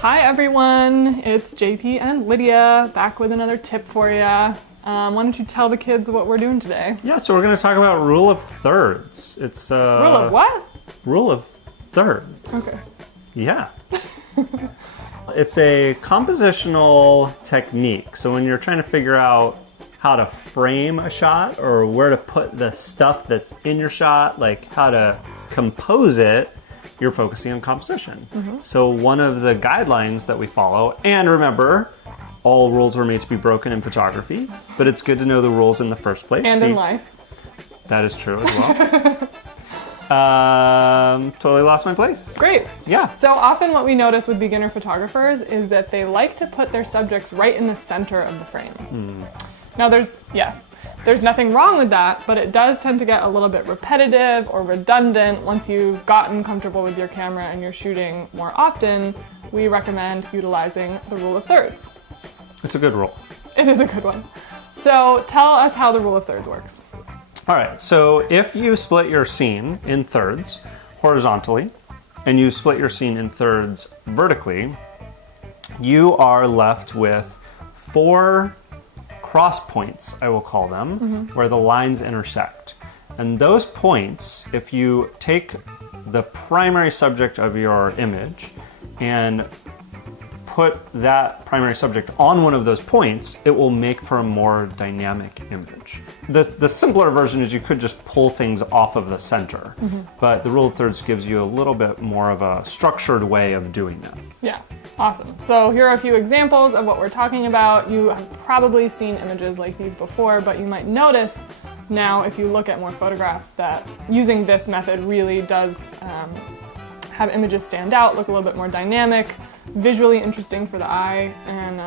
Hi everyone, it's JP and Lydia back with another tip for you. Why don't you tell the kids what we're doing today? Yeah, so we're going to talk about rule of thirds. It's Rule of what? Rule of thirds. Okay. Yeah. It's a compositional technique. So when you're trying to figure out how to frame a shot or where to put the stuff that's in your shot, like how to compose it, you're focusing on composition. So one of the guidelines that we follow, and remember, all rules are made to be broken in photography, but it's good to know the rules in the first place. And in life. That is true as well. Totally lost my place. Great. Yeah. So often what we notice with beginner photographers is that they like to put their subjects right in the center of the frame. Now there's nothing wrong with that, but it does tend to get a little bit repetitive or redundant once you've gotten comfortable with your camera and you're shooting more often. We recommend utilizing the rule of thirds. It's a good rule. It is a good one. So tell us how the rule of thirds works. All right, so if you split your scene in thirds horizontally and you split your scene in thirds vertically, you are left with 4 cross points, I will call them, where the lines intersect. And those points, if you take the primary subject of your image and put that primary subject on one of those points, it will make for a more dynamic image. The simpler version is you could just pull things off of the center, but the rule of thirds gives you a little bit more of a structured way of doing that. Yeah, awesome. So here are a few examples of what we're talking about. You have probably seen images like these before, but you might notice now if you look at more photographs that using this method really does have images stand out, look a little bit more dynamic, visually interesting for the eye, and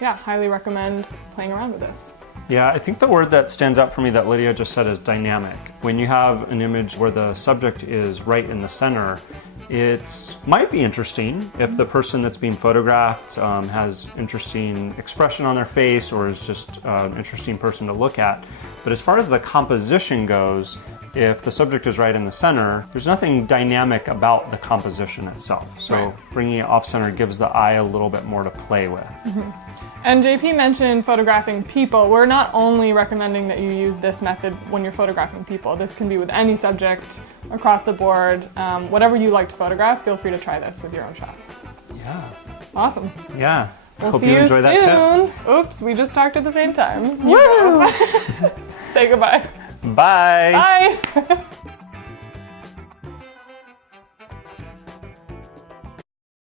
yeah, highly recommend playing around with this. Yeah, I think the word that stands out for me that Lydia just said is dynamic. When you have an image where the subject is right in the center, it might be interesting if the person that's being photographed has interesting expression on their face or is just an interesting person to look at. But as far as the composition goes, if the subject is right in the center, there's nothing dynamic about the composition itself. So bringing it off center gives the eye a little bit more to play with. And JP mentioned photographing people. We're not only recommending that you use this method when you're photographing people. This can be with any subject across the board. Whatever you like to photograph, feel free to try this with your own shots. Yeah. Awesome. Yeah. We'll Hope see you enjoy that tip. Oops, we just talked at the same time. Woo! Say goodbye. Bye. Bye.